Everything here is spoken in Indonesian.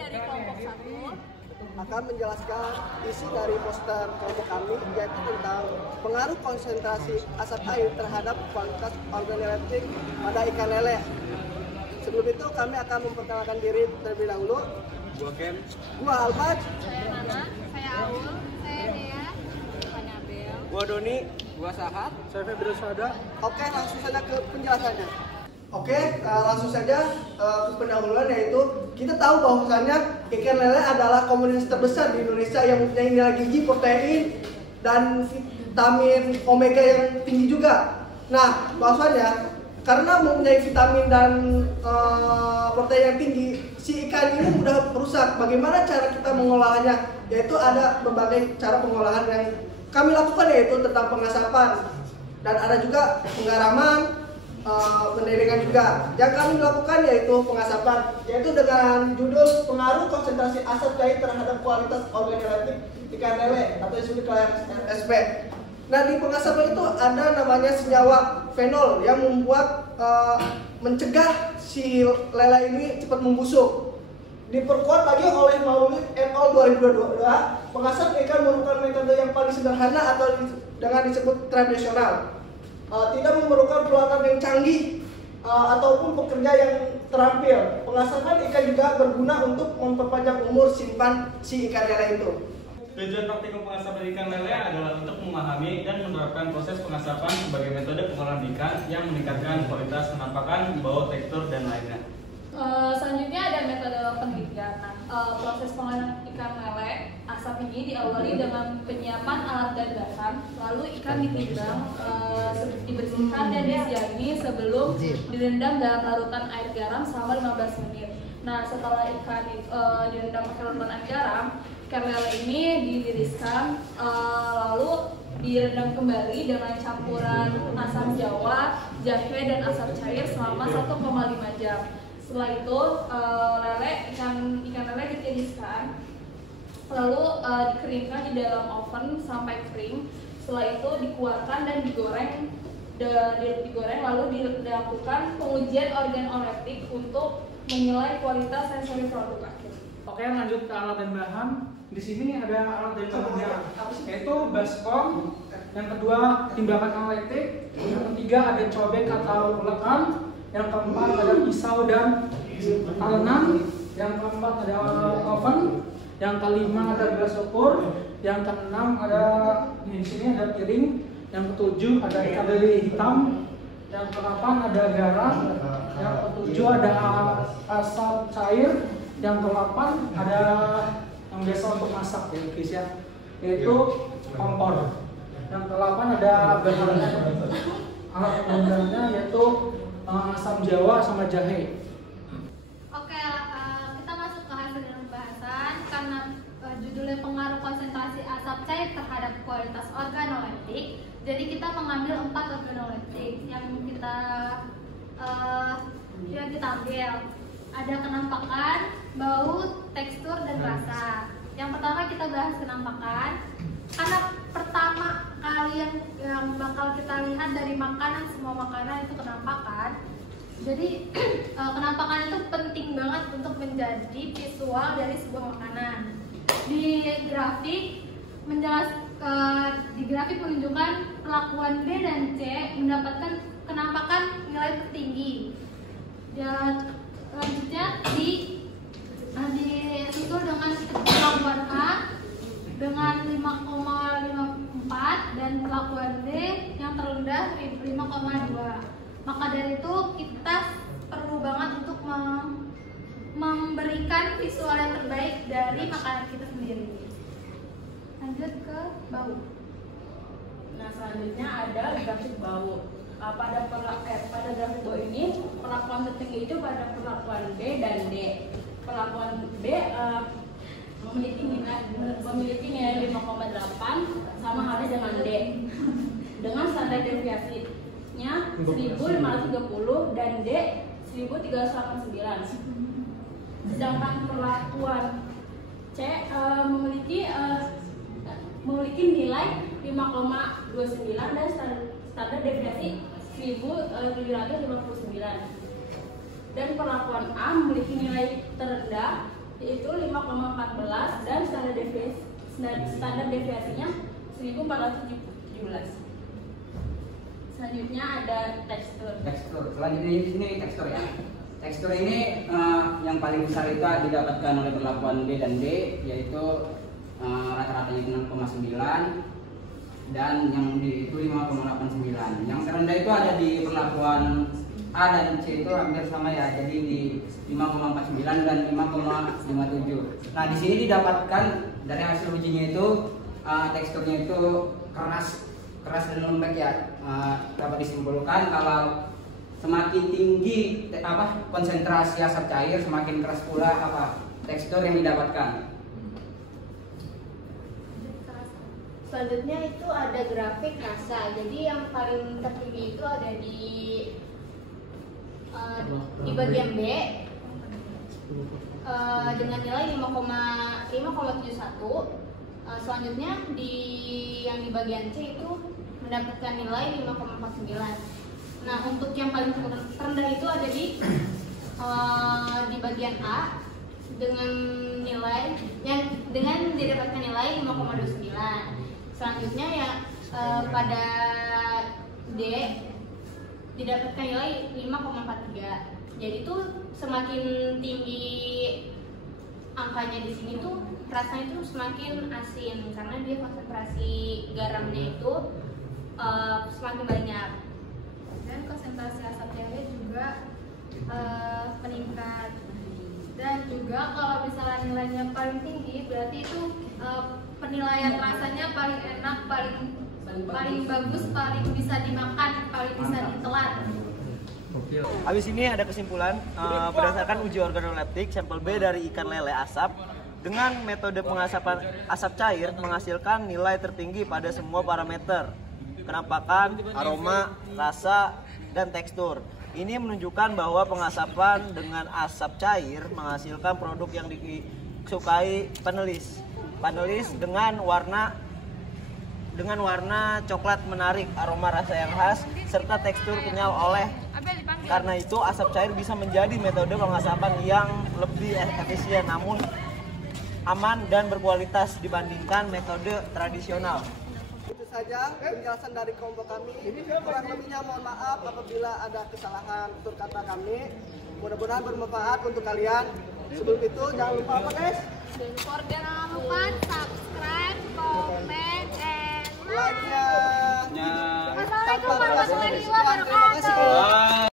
dari kelompok 1 akan menjelaskan isi dari poster kelompok kami, yaitu tentang pengaruh konsentrasi asap air terhadap kualitas organoleptik pada ikan lele. Sebelum itu kami akan memperkenalkan diri terlebih dahulu. Gua Ken. Gua Alfat. Saya Nana, saya Aul, saya Dea, saya Nabel. Gua Doni. Gua Sahat. Saya Febri Sada. Oke, langsung saja ke penjelasannya. Oke, langsung saja ke pendahuluan, yaitu kita tahu bahwasannya ikan lele adalah komoditas terbesar di Indonesia yang mempunyai nilai gizi, protein, dan vitamin omega yang tinggi juga. Nah, bahwasanya karena mempunyai vitamin dan protein yang tinggi, si ikan ini mudah rusak. Bagaimana cara kita mengolahnya? Yaitu ada berbagai cara pengolahan yang kami lakukan, yaitu tentang pengasapan, dan ada juga penggaraman, pendelingan juga. Yang kami lakukan yaitu pengasapan, yaitu dengan judul pengaruh konsentrasi asap cair terhadap kualitas organoleptik ikan lele atau disebut SP. Nah, di pengasapan itu ada namanya senyawa fenol yang membuat mencegah si lele ini cepat membusuk. Diperkuat lagi oleh Maulid et al. 2022, pengasap ikan merupakan metode yang paling sederhana atau dengan disebut tradisional. Tidak memerlukan peralatan yang canggih ataupun pekerja yang terampil. Pengasapan ikan juga berguna untuk memperpanjang umur simpan si ikan lele itu. Tujuan praktikum pengasapan ikan lele adalah untuk memahami dan menerapkan proses pengasapan sebagai metode pengolahan ikan yang meningkatkan kualitas penampakan, bau, tekstur, dan lainnya. Selanjutnya ada metode penelitian. Proses pengolahan ikan lele asap ini diawali dengan penyiapan alat dan garam, lalu ikan ditimbang, dibersihkan dan disiangi sebelum direndam dalam larutan air garam selama 15 menit. Nah, setelah ikan direndam pakai larutan air garam, ikan lele ini ditiriskan, lalu direndam kembali dengan campuran asam jawa, jahe, dan asam cair selama 1,5 jam. Setelah itu ikan lele ditiriskan, lalu dikeringkan di dalam oven sampai kering. Setelah itu dikeluarkan dan digoreng lalu dilakukan pengujian organoleptik untuk menilai kualitas sensori produk akhir. Oke, lanjut ke alat dan bahan. Di sini ada alat dan bahannya, yaitu baskom. Yang kedua, timbangan analitik. Yang ketiga ada cobek atau ulekan. Yang keempat ada pisau dan talenan. Yang keempat ada oven. Yang kelima ada gelas ukur. Yang keenam ada di sini ada piring. Yang ketujuh ada ikan lele hitam. Yang kedelapan ada garam. Yang ketujuh ada asap cair. Yang kedelapan ada yang biasa untuk masak ya guys ya, yaitu kompor. Yang kedelapan ada bahannya, alat penggunaannya yaitu asam jawa sama jahe. Oke, kita masuk ke hasil dari pembahasan. Karena judulnya pengaruh konsentrasi asap cair terhadap kualitas organoleptik, jadi kita mengambil 4 organoleptik yang kita ambil. Ada kenampakan, bau, tekstur, dan rasa. Yang pertama kita bahas kenampakan. Karena pertama kali yang bakal kita lihat dari makanan, semua makanan itu kenampakan. Jadi kenampakan itu penting banget untuk menjadi visual dari sebuah makanan. Di grafik menunjukkan perlakuan B dan C mendapatkan kenampakan nilai tertinggi. Dan selanjutnya disusul dengan perlakuan A dengan 5,54 dan perlakuan B yang terendah 5,2. Maka dari itu kita perlu banget untuk memberikan visual yang terbaik dari makanan kita sendiri. Lanjut ke bau. Nah, selanjutnya ada grafik bau. Pada grafik bau ini perlakuan tertinggi itu pada perlakuan B dan D. Perlakuan B memiliki nilai 5,8 sama halnya dengan D. Dengan standar deviasinya 1530 dan D 1389. Sedangkan perlakuan C memiliki nilai 5,29 dan standar deviasi 1759. Dan perlakuan A memiliki nilai terendah yaitu 5,14 dan standar deviasinya 1417. Selanjutnya ada tekstur. Selanjutnya di sini tekstur ya. Tekstur ini yang paling besar itu didapatkan oleh perlakuan B dan D, yaitu rata-ratanya 6,9 dan yang D itu 5,89. Yang terendah itu ada di perlakuan A dan C itu hampir sama ya, jadi di 5,49 dan 5,57. Nah di sini didapatkan dari hasil ujinya itu teksturnya itu keras dan lembek ya. Dapat disimpulkan kalau semakin tinggi konsentrasi asap cair, semakin keras pula tekstur yang didapatkan. Selanjutnya itu ada grafik rasa. Jadi yang paling tertinggi itu ada di bagian B dengan nilai 5,71. Selanjutnya yang di bagian C itu mendapatkan nilai 5,49. Nah untuk yang paling terendah itu ada di bagian A dengan didapatkan nilai 5,29. Selanjutnya ya pada D didapatkan nilai 5,43. Jadi tuh semakin tinggi angkanya di sini tuh rasanya itu semakin asin karena dia konsentrasi garamnya itu semakin banyak dan konsentrasi asap cairnya juga meningkat. Dan juga kalau misalnya nilainya paling tinggi berarti itu penilaian rasanya paling enak, paling bagus, paling bisa dimakan, paling bisa ditelan. Habis ini ada kesimpulan berdasarkan uji organoleptik sampel B dari ikan lele asap dengan metode pengasapan asap cair menghasilkan nilai tertinggi pada semua parameter kenampakan, aroma, rasa, dan tekstur. Ini menunjukkan bahwa pengasapan dengan asap cair menghasilkan produk yang disukai penulis dengan warna coklat menarik, aroma rasa yang khas, serta tekstur kenyal. Karena itu asap cair bisa menjadi metode pengasapan yang lebih efisien namun aman dan berkualitas dibandingkan metode tradisional. Itu saja penjelasan dari kelompok kami. Kurang lebihnya mohon maaf apabila ada kesalahan tutur kata kami. Mudah-mudahan bermanfaat untuk kalian. Sebelum itu jangan lupa apa guys? Jangan lupa subscribe, komen, and like. Like-nya. Assalamualaikum warahmatullahi wabarakatuh.